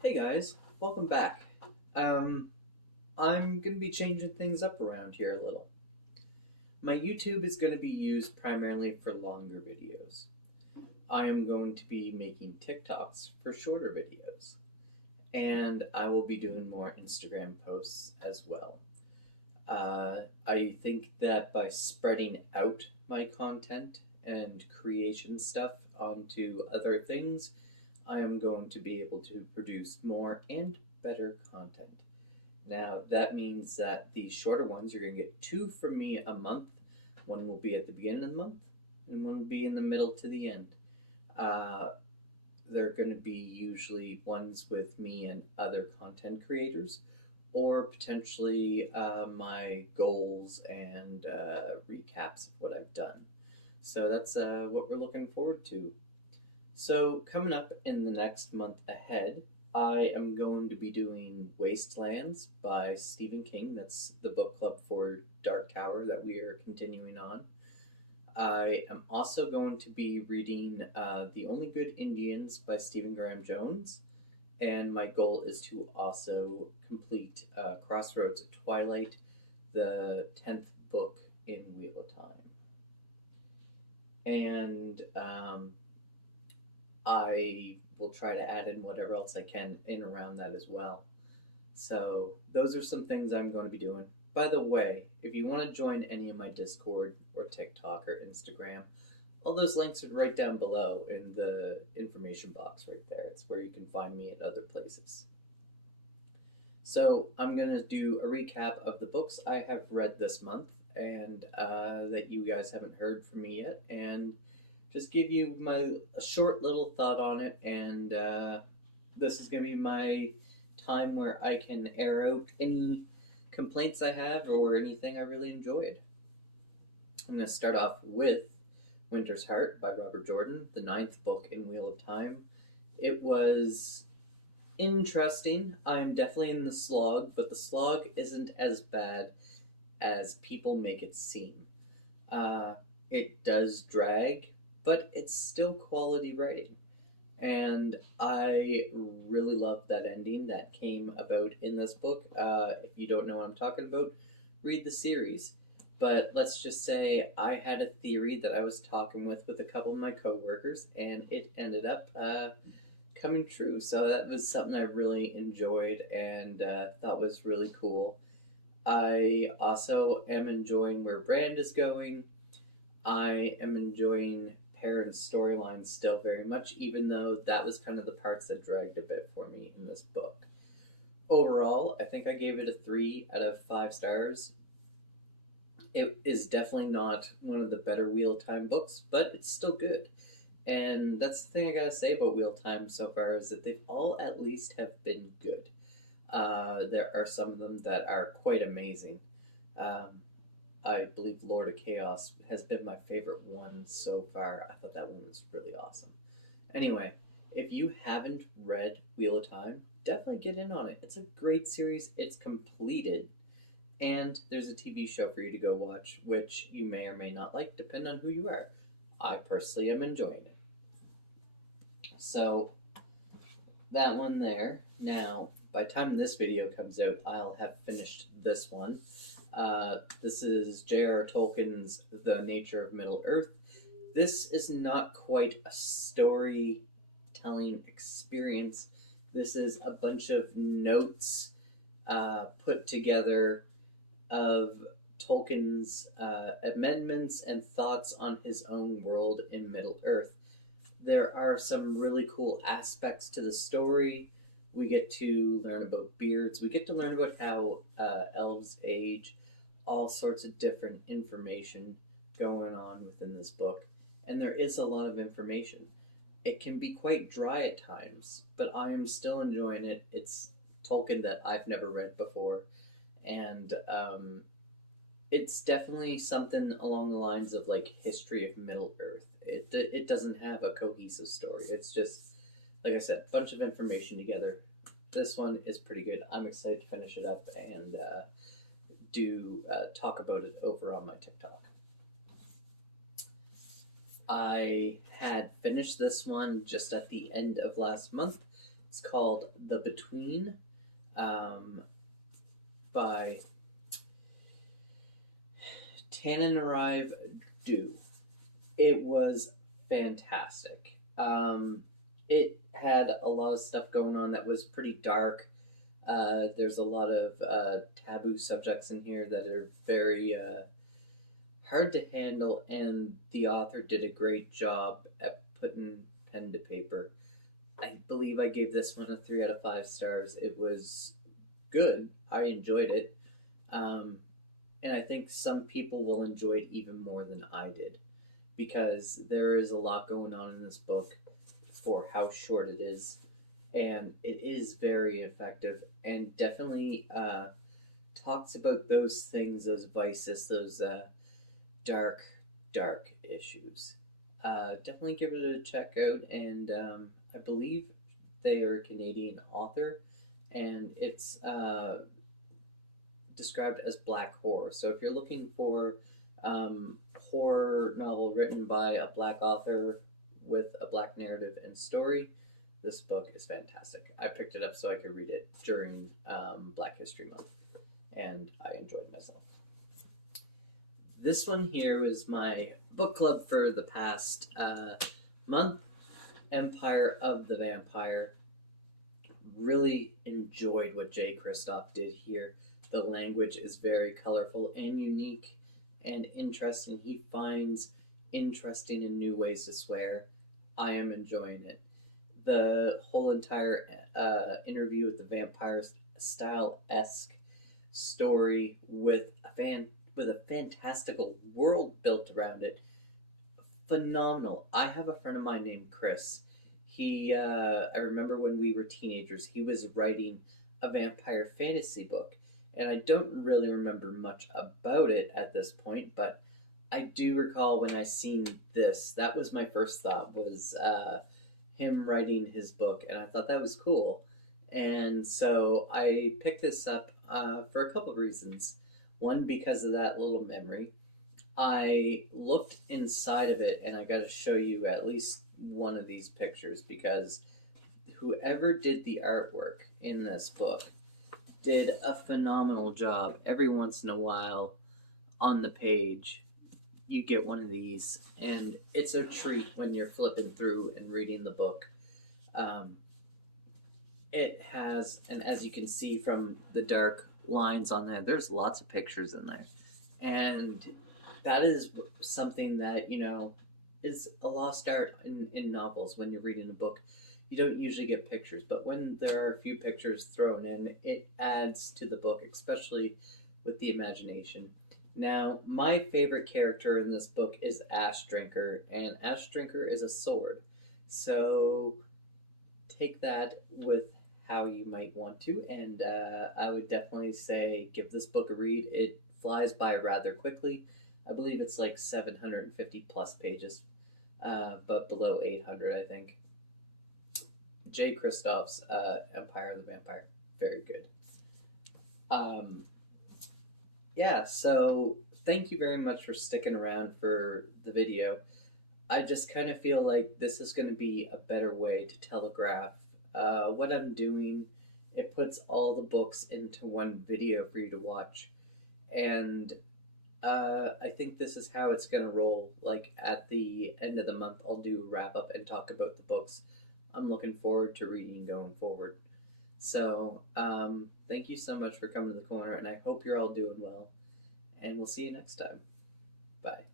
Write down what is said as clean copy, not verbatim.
Hey guys, welcome back. Um, I'm going to be changing things up around here a little. My YouTube is going to be used primarily for longer videos. I am going to be making TikToks for shorter videos. And I will be doing more Instagram posts as well. I think that by spreading out my content and creation stuff onto other things, I am going to be able to produce more and better content. Now, that means that the shorter ones, you're going to get two from me a month. One will be at the beginning of the month, and one will be in the middle to the end. Uh, they're going to be usually ones with me and other content creators, or potentially my goals and recaps of what I've done. So that's what we're looking forward to. So, coming up in the next month ahead, I am going to be doing Wastelands by Stephen King. That's the book club for Dark Tower that we are continuing on. I am also going to be reading The Only Good Indians by Stephen Graham Jones. And my goal is to also complete Crossroads at Twilight, the 10th book in Wheel of Time. And I will try to add in whatever else I can in around that as well. So those are some things I'm going to be doing. By the way, if you want to join any of my Discord or TikTok or Instagram, all those links are right down below in the information box right there. It's where you can find me at other places. So I'm going to do a recap of the books I have read this month and that you guys haven't heard from me yet, and just give you a short little thought on it. And this is going to be my time where I can air out any complaints I have or anything I really enjoyed. I'm going to start off with Winter's Heart by Robert Jordan, the 9th book in Wheel of Time. It was interesting. I'm definitely in the slog, but the slog isn't as bad as people make it seem. It does drag, but it's still quality writing. And I really love that ending that came about in this book. If you don't know what I'm talking about, read the series. But let's just say I had a theory that I was talking with a couple of my coworkers, and it ended up coming true. So that was something I really enjoyed and thought was really cool. I also am enjoying where Brand is going. I am enjoying Perrin's storyline still very much, even though that was kind of the parts that dragged a bit for me in this book. Overall, I think I gave it a 3 out of 5 stars. It is definitely not one of the better Wheel of Time books, but it's still good. And that's the thing I gotta say about Wheel of Time so far, is that they've all at least have been good. There are some of them that are quite amazing. I believe Lord of Chaos has been my favorite one so far. I thought that one was really awesome. Anyway, if you haven't read Wheel of Time, definitely get in on it. It's a great series. It's completed. And there's a TV show for you to go watch, which you may or may not like, depending on who you are. I personally am enjoying it. So, that one there. Now, by the time this video comes out, I'll have finished this one. This is J.R.R. Tolkien's The Nature of Middle-earth. This is not quite a storytelling experience. This is a bunch of notes put together of Tolkien's amendments and thoughts on his own world in Middle-earth. There are some really cool aspects to the story. We get to learn about beards. We get to learn about how elves age. All sorts of different information going on within this book. And there is a lot of information. It can be quite dry at times, but I am still enjoying it. It's Tolkien that I've never read before. And it's definitely something along the lines of like history of Middle-earth. It doesn't have a cohesive story. It's just, like I said, a bunch of information together. This one is pretty good. I'm excited to finish it up and talk about it over on my TikTok. I had finished this one just at the end of last month, It's called The Between, by Nicholasarudolph. It was fantastic. It had a lot of stuff going on that was pretty dark. There's a lot of taboo subjects in here that are very hard to handle, and the author did a great job at putting pen to paper. I believe I gave this one a 3 out of 5 stars. It was good. I enjoyed it. And I think some people will enjoy it even more than I did, because there is a lot going on in this book for how short it is, and it is very effective, and definitely talks about those things, those vices, those dark issues. Definitely give it a check out, and I believe they are a Canadian author, and it's described as black horror. So if you're looking for horror novel written by a black author with a black narrative and story, this book is fantastic. I picked it up so I could read it during Black History Month, and I enjoyed myself. This one here was my book club for the past month, Empire of the Vampire. Really enjoyed what Jay Kristoff did here. The language is very colorful and unique and interesting. He finds interesting and new ways to swear. I am enjoying it. The whole entire interview with the vampires, style-esque story with a fantastical world built around it. Phenomenal. I have a friend of mine named Chris. I remember when we were teenagers, he was writing a vampire fantasy book, and I don't really remember much about it at this point, but I do recall when I seen this, that was my first thought, was him writing his book, and I thought that was cool. And so I picked this up for a couple of reasons. One, because of that little memory. I looked inside of it, and I got to show you at least one of these pictures, because whoever did the artwork in this book did a phenomenal job. Every once in a while on the page you get one of these, and it's a treat when you're flipping through and reading the book. It has, and as you can see from the dark lines on there, there's lots of pictures in there, and that is something that, is a lost art in novels. When you're reading a book, you don't usually get pictures, but when there are a few pictures thrown in, it adds to the book, especially with the imagination. Now, my favorite character in this book is Ash Drinker, and Ash Drinker is a sword. So take that with how you might want to, and I would definitely say give this book a read. It flies by rather quickly. I believe it's like 750 plus pages, but below 800, I think. Jay Kristoff's Empire of the Vampire, very good. Yeah, so thank you very much for sticking around for the video. I just kind of feel like this is going to be a better way to telegraph what I'm doing. It puts all the books into one video for you to watch, and I think this is how it's going to roll. Like at the end of the month, I'll do a wrap up and talk about the books I'm looking forward to reading going forward. So thank you so much for coming to the corner, and I hope you're all doing well, and we'll see you next time. Bye.